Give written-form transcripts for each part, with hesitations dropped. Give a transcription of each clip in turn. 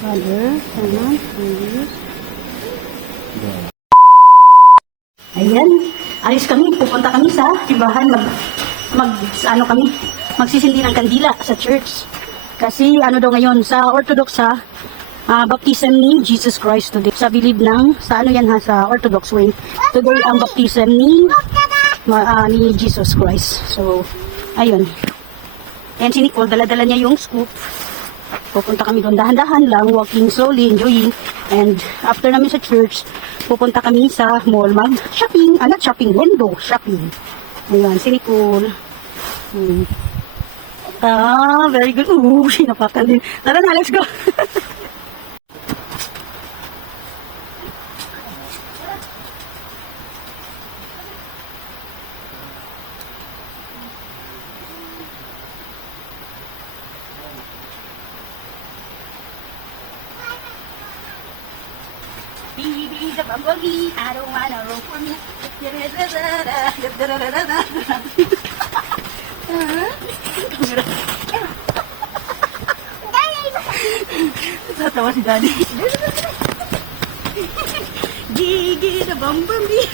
Father, Son, Holy. Ayan, alis kami, pupunta kami sa simbahan, magsisindi ng kandila sa church. Kasi ano daw ngayon, sa Orthodox baptism ni Jesus Christ today. Sa believe ng, sa Orthodox way, today ang baptism ni Jesus Christ. So, ayun. And si Nicole, dala-dala niya yung scoop. Pupunta kami doon, dahan-dahan lang, walking slowly, enjoying. And after namin sa church, pupunta kami sa mall, mag-shopping, not shopping, window shopping. Ayan, si Nicole. Very good. Sinapakan din. Tara na, let's go. Baby, the bumblebee, I don't wanna roll for me. Tatawa si Daddy. Gigi, the bumblebee.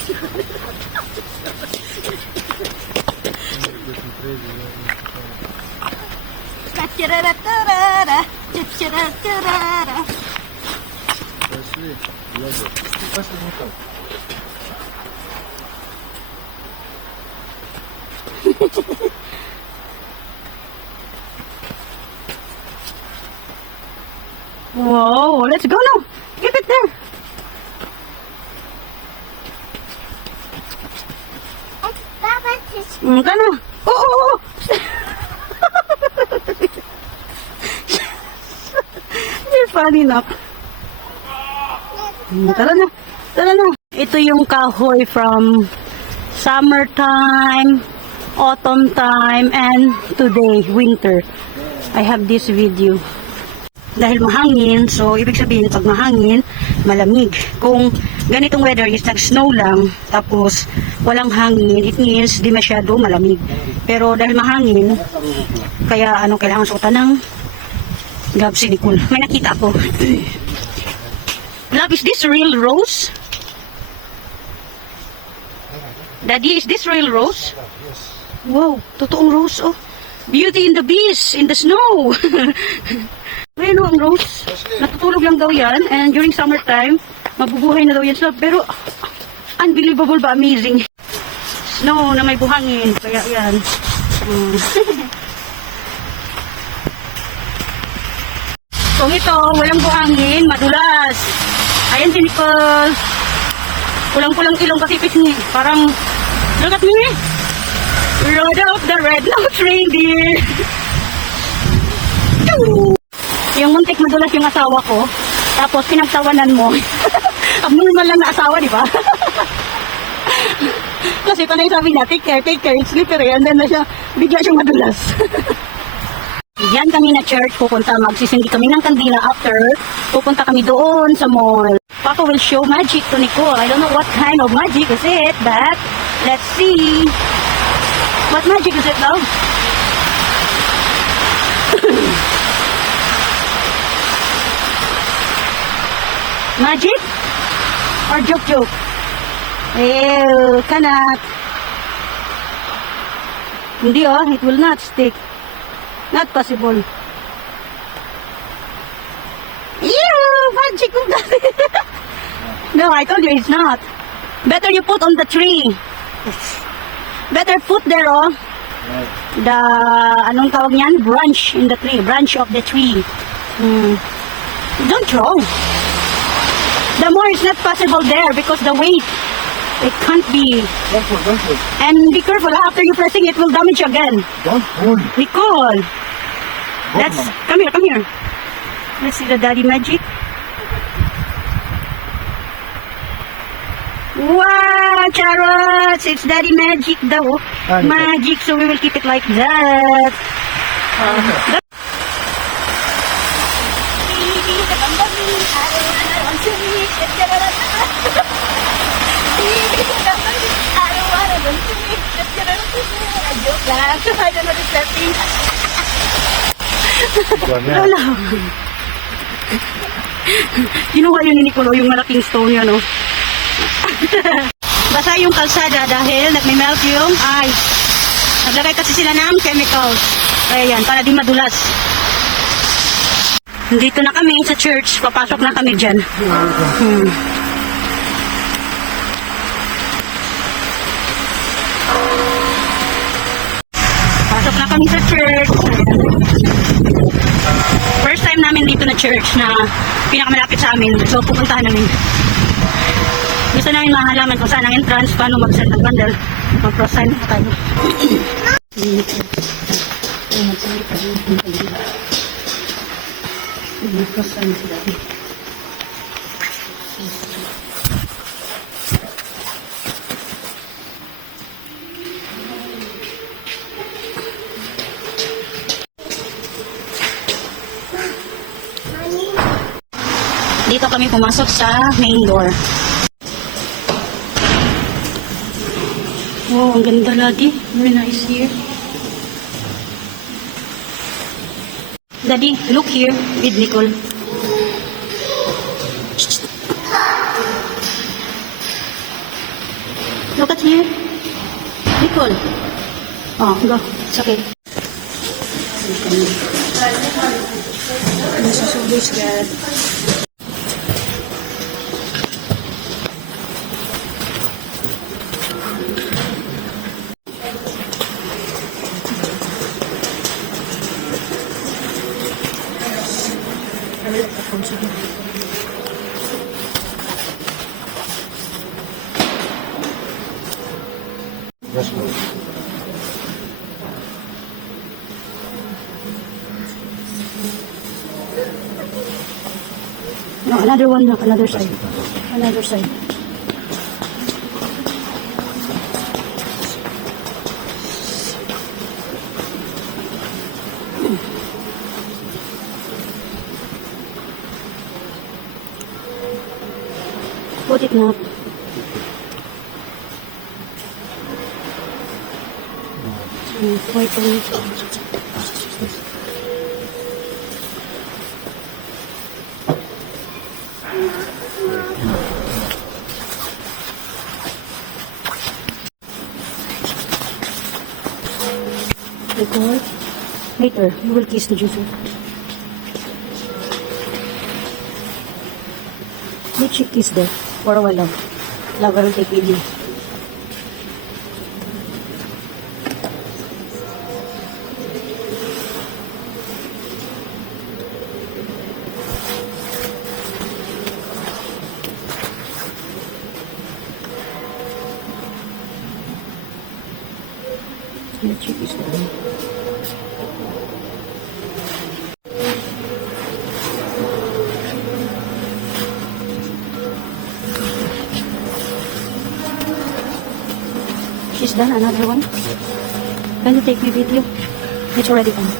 Whoa, let's go now. Keep it there. Kana. Oh. You're funny enough. Tara na. Ito yung kahoy from summertime, autumn time, and today, winter. I have this video. Dahil mahangin, so ibig sabihin pag mahangin, malamig. Kung ganitong weather is nag-snow lang, tapos walang hangin, it means di masyado malamig. Pero dahil mahangin, kaya kailangan suotan ng gloves si Nicole. May nakita ako. Love, is this real rose? Daddy, is this real rose? Wow, totoong rose, oh. Beauty in the Beast, in the snow. Ayun ang rose. Natutulog lang daw yan. And during summertime, mabubuhay na daw yan. Pero, unbelievable ba? Amazing. Snow na may buhangin. Kaya yan. Kung ito, walang buhangin, madulas. Ayan si Nicole. Pulang-pulang ilong kasi pisngi. Parang, look at me. Rode out the red-nosed reindeer. Yung muntik madulas yung asawa ko, tapos pinagtawanan mo. Abnormal lang na asawa, di ba? Kasi panay sabi niya, take care, it's slippery, and then bigla siyang madulas. Diyan kami na church, magsisindi kami ng kandila after, pupunta kami doon sa mall. Papa will show magic to Nicole. I don't know what kind of magic is it, but let's see. What magic is it, love? Magic? Or joke? Ew, cannot. Hindi it will not stick. Not possible. Ew, magic of that. No, I told you it's not. Better you put on the tree. Better put there, the, anong tawag niyan? Branch in the tree. Branch of the tree. Don't throw. The more is not possible there because the weight, it can't be. Don't pull. And be careful, after you pressing it will damage you again. Don't pull. Nicole, come here. Let's see the daddy magic. Wow, carrots! It's daddy magic daw. Magic, so we will keep it like that. I don't know the setting. Hello. Kinuha yun ni Nicolo, yung malaking stone yun, no? Basa yung kalsada dahil nagme-melt yung ice. Naglagay kasi sila ng chemicals. Ayan, para di madulas. Dito na kami sa church. Papasok na kami dyan. Pasok na kami sa church. First time namin dito na church na pinakamalapit sa amin. So, pupuntahan namin. Gusto namin mahalaman kung saan ang entrance, paano mag-set ng bundle. Mag-cross-sign na tayo. Mag-cross-sign sila. Dito kami pumasok sa main door. Wow, ang ganda lagi. Very nice here. Daddy, look here with Nicole. Look at here. Nicole. Oh, go. It's okay. Nasusulis God. Yes, ma'am. No, another one, no, another side. Another side. Put it now. Wait a minute. Nicole, later, you will kiss the Joseph. Let she kiss there for a while, love. Love, I will take with you. Let she kiss there. She's done. Another one. Can you take me with you? It's already done.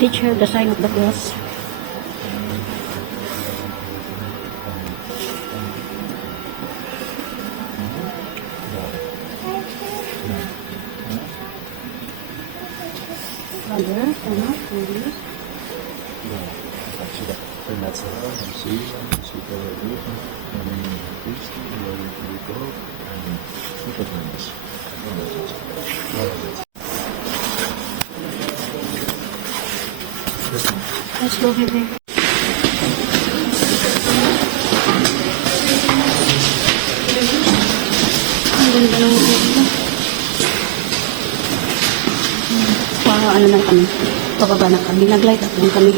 Teach her the sign of the cross. Father, Son, Holy. Let's go, baby. Ang ganda ng dito. Ano na kami. Pababa na kami. Nag-light up lang kami.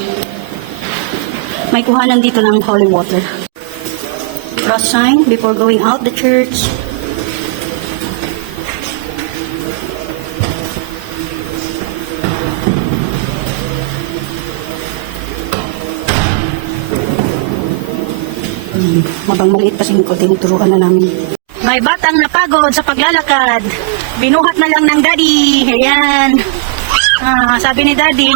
May kuhanan dito ng holy water. cross sign before going out the church. Mabang maliit pa singko, tinuturuan na namin. May batang napagod sa paglalakad. Binuhat na lang ng daddy. Ayan. Sabi ni daddy,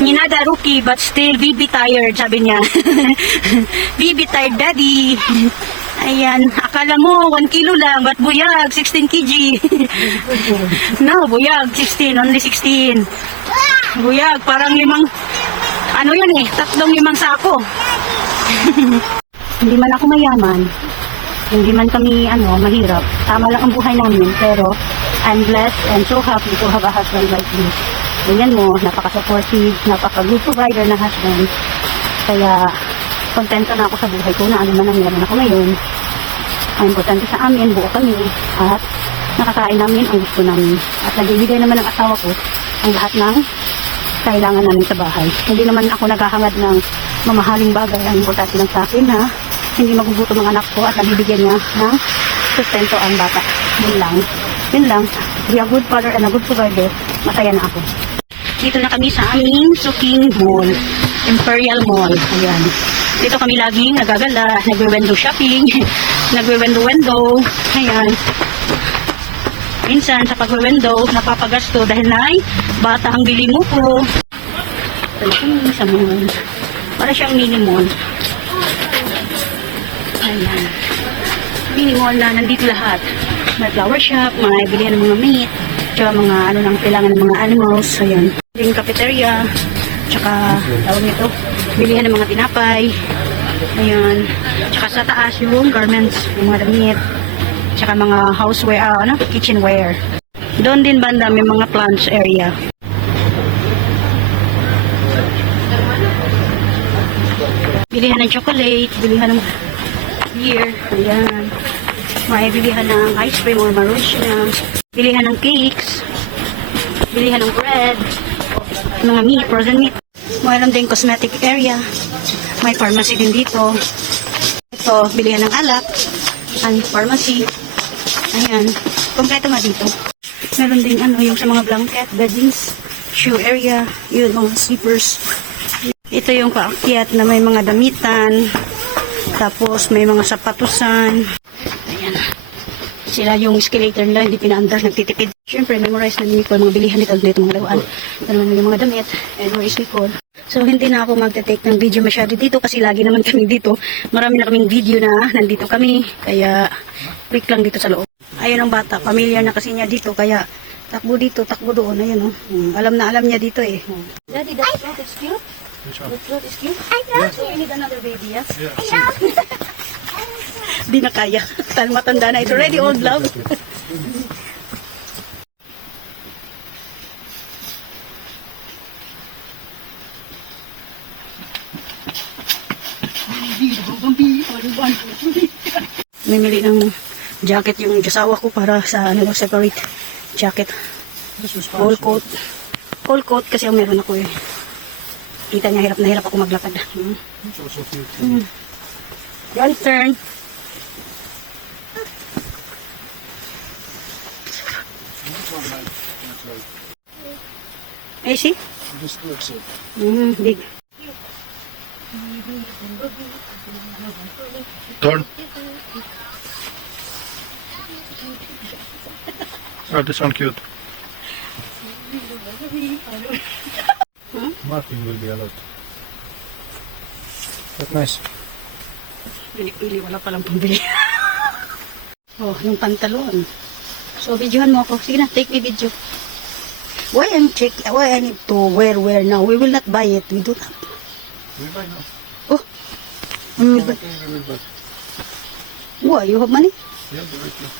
Ninada rookie but still baby tired, sabi niya. Baby tired daddy. Ayan, akala mo 1 kilo lang, but buyag, 16 kg. No, buyag, 16, only 16. Buyag, parang 5, ano yan eh, 3-5 sako. Hindi man ako mayaman, hindi man kami mahirap. Tama lang ang buhay namin, pero I'm blessed and so happy to have a husband like this. Ganyan mo, napaka-supportive, napaka-good provider na husband. Kaya, kontento na ako sa buhay ko na ano man ang meron ako ngayon. Ang importante sa amin, buo kami, at nakakain namin ang gusto namin. At nagbibigay naman ng asawa ko ang lahat ng kailangan namin sa bahay. Hindi naman ako naghahangad ng mamahaling bagay. Ang importante lang sa akin na hindi magugutom ang anak ko at nabibigyan niya ng sustento ang bata. Yun lang. Yun lang. Be a good father and a good provider. Masaya na ako. Dito na kami sa aming suking mall. Imperial Mall. Ayan. Dito kami laging nagagala, nagwe-window shopping, nagwe-window. Ayan. Minsan sa pagwe-window, napapagasto dahil na bata ang bili mo po. Ito na sa mall. Para siyang mini mall. Ayan. Mini mall na nandito lahat. May flower shop, may bilihan ng mga meat, tsaka mga nang kailangan ng mga animals. Ayan. Yung cafeteria, tsaka tawag nito, bilihan ng mga tinapay. Ayan. Tsaka sa taas yung garments, yung mga damit, tsaka mga houseware, kitchenware. Doon din banda may mga plants area. Bilihan ng chocolate, bilihan ng beer, ayan. May bilihan ng ice cream or marussia, bilihan ng cakes, bilihan ng bread, mga meat, frozen meat. Mayroon din cosmetic area, may pharmacy din dito. Ito, bilihan ng alak, and pharmacy. Ayan, kompleto nga dito. Meron din yung sa mga blanket, beddings, shoe area, yun, mga slippers. Ito yung paakyat na may mga damitan, tapos may mga sapatusan. Ayan. Sila yung escalator nila, hindi pinaandar, nagtitipid. Siyempre, memorize na Nicole, mga bilihan nito, mga lawaan. Ito naman yung mga damit, and where is Nicole? So, hindi na ako magte-take ng video masyado dito kasi lagi naman kami dito. Marami na kaming video na nandito kami, kaya quick lang dito sa loob. Ayun ang bata, familiar na kasi niya dito, kaya takbo dito, takbo doon. Ayun, alam na alam niya dito eh. Daddy, that fruit is cute? The fruit is cute? So, you need another baby, yes? Di na kaya. Tal matanda na. It's already old, love. Mimili ng jacket yung kasawa ko para sa separate jacket. Whole coat. Whole coat kasi ang meron ako eh. Kita niya, hirap na hirap ako maglakad. Your turn. I see? Just looks it. Big. Turn. Oh, this one cute. Marking will be allowed. That's nice. Pili-pili, wala palang pambili. Oh, yung pantalon. So, videohan mo ako. Sige na, take me video. Why I need to wear now? We will not buy it. We don't have. We buy now. Oh. We will buy. We will buy. Why? You have money? Yeah, the right now.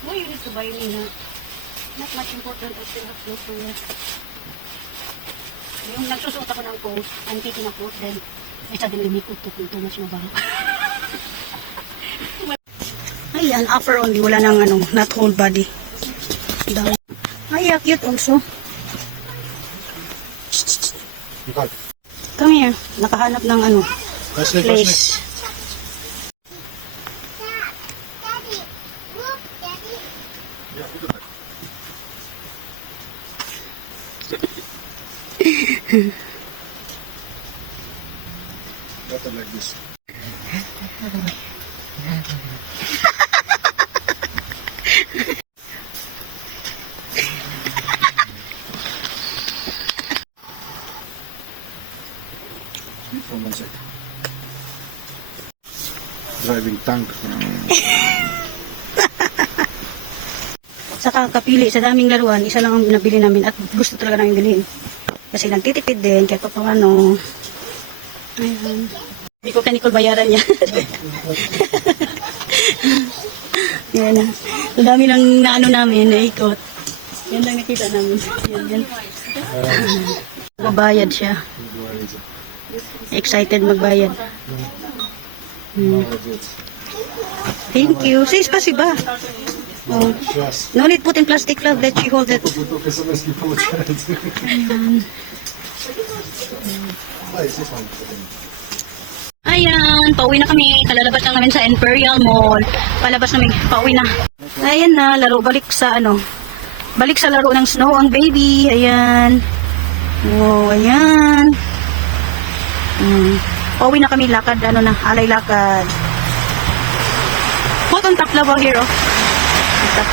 Why you need to buy me na? Not much important. I still have clothes to wear. Yung nagsusuot ako ng coat, ang titi na coat, then I suddenly make it too much mabaho. Ayan, upper only. Wala nang not whole body. Down. Ay, cute also. Nicole. Come here. Nakahanap ng ano, Let's sleep, let's sleep. place. Yeah, we do that. Better like this. Hold on a sec. Driving tank. Sa kakapili, sa daming laruan, isa lang ang nabili namin at gusto talaga namin bilhin. Kasi nagtitipid din, kahit pa paano. Ayan. Hindi ko kay Nicole bayaran niya. Yan na. Ang dami lang naano namin, naikot. Yan lang nakita namin. Yan, yan. Magbayad siya. Excited magbayad. Thank you. Say spasiba. Oh. Yes. No need put in plastic, love. Let she hold it. Ayan, pauwi na kami. Kalalabas lang namin sa Imperial Mall. Palabas namin, pauwi na. Ayan na, laro. Balik sa ano. Balik sa laro ng snow ang baby. Ayan. Wow, ayan. Pauwi na kami, lakad, ano na, alay lakad. Put on top level here, oh. On top.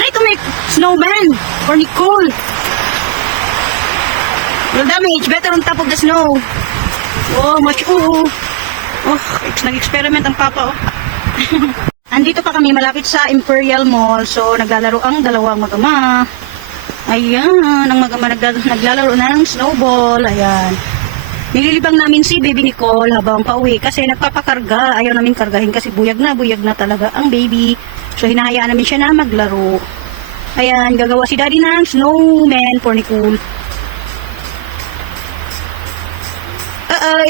Try to make snowman for Nicole. Will damage, better on top of the snow. Oh, much, oh. Oh, nag-experiment ang papa, oh. Andito pa kami, malapit sa Imperial Mall. So, naglalaro ang dalawang mag-ama. Ayan, ang mag-ama naglalaro ng snowball. Ayan. Nililibang namin si baby Nicole habang pauwi kasi nagpapakarga. Ayaw namin kargahin kasi buyag na talaga ang baby. So, hinahayaan namin siya na maglaro. Ayan, gagawa si daddy ng snowman for Nicole.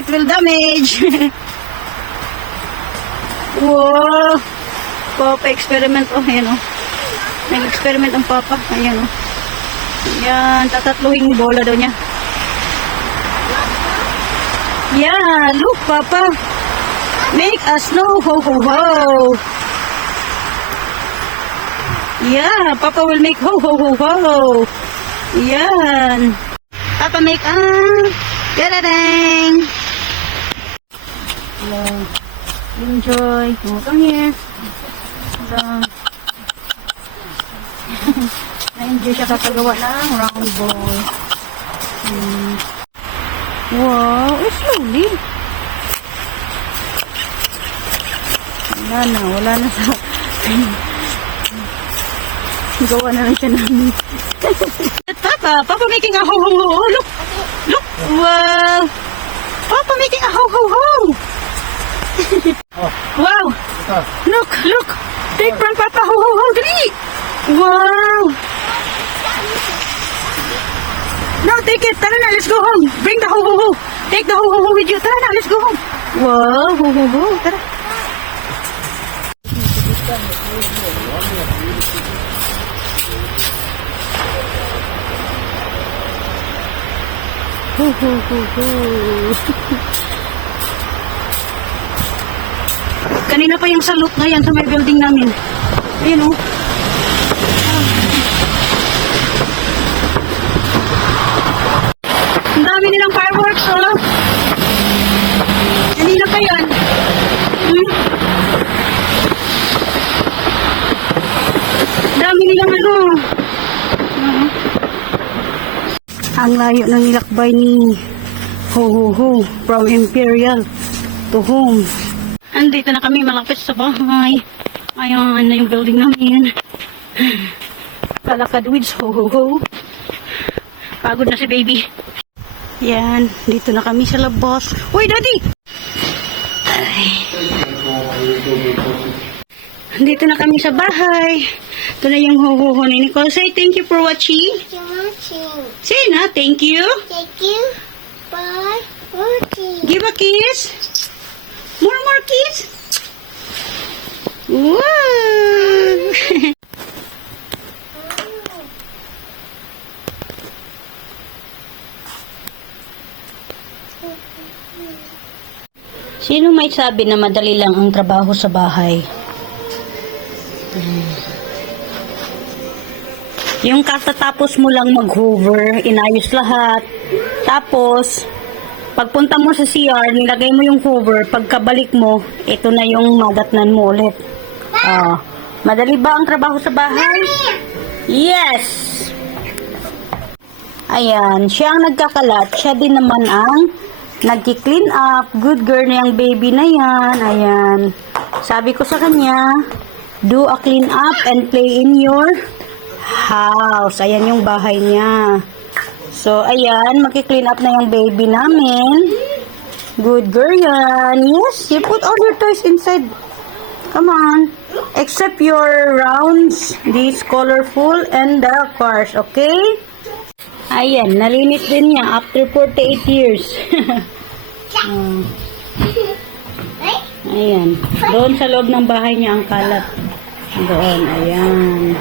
It will damage. Wow. Papa experiment. Oh, ayan oh. Nag-experiment ang papa. Ayan oh. Ayan, tatatluhin yung bola daw niya. Yeah, look, Papa. Make a snow, ho, ho, ho. Yeah, Papa will make ho, ho, ho, ho. Yan. Papa make a da-da-dang. Yeah. Enjoy. Oh, come here. Na-enjoy siya kapagawa ng round ball. Wow, slowly. Wala na sa gawa na lang siya namin. Papa making a ho ho ho. Look, wow. Papa making a ho ho ho. Wow. Look. Take from Papa ho ho ho. Dali. Wow. No, take it. Tara na, let's go home. Bring the ho-ho-ho. Take the ho-ho-ho with you. Tara na, let's go home. Wow, ho-ho-ho. Tara. Ho-ho-ho-ho. Kanina pa yung salute na yan sa may building namin. Ayun, oh. Ang dami nilang fireworks, oh. Kanina pa yan. Dami nilang ano. Ang layo ng nilakbay ni Ho Ho Ho from Imperial to home. Andito na kami malapit sa bahay. Ayan na yung building namin. Kalakad with Ho Ho Ho. Pagod na si baby. Yan, dito na kami sa labas. Uy, Daddy! Ay. Dito na kami sa bahay. Ito na yung ho-ho-ho ni Nicole. Say thank you for watching. Thank you for watching. Say na, thank you. Thank you for watching. Give a kiss. More kiss. Wow! Sino may sabi na madali lang ang trabaho sa bahay? Yung katatapos mo lang mag-hover, inayos lahat. Tapos, pagpunta mo sa CR, nilagay mo yung hover. Pagkabalik mo, ito na yung madatnan mo ulit. Madali ba ang trabaho sa bahay? Yes! Ayan, siya ang nagkakalat. Siya din naman ang nagki-clean up. Good girl na yung baby na yan. Ayan. Sabi ko sa kanya, do a clean up and play in your house. Ayan yung bahay niya. So, ayan, magki-clean up na yung baby namin. Good girl yan. Yes, you put all your toys inside. Come on. Except your rounds, these colorful, and the cars, okay? Ayan, nalinis din niya after 48 years. Ayan. Doon sa loob ng bahay niya ang kalat. Doon, ayan.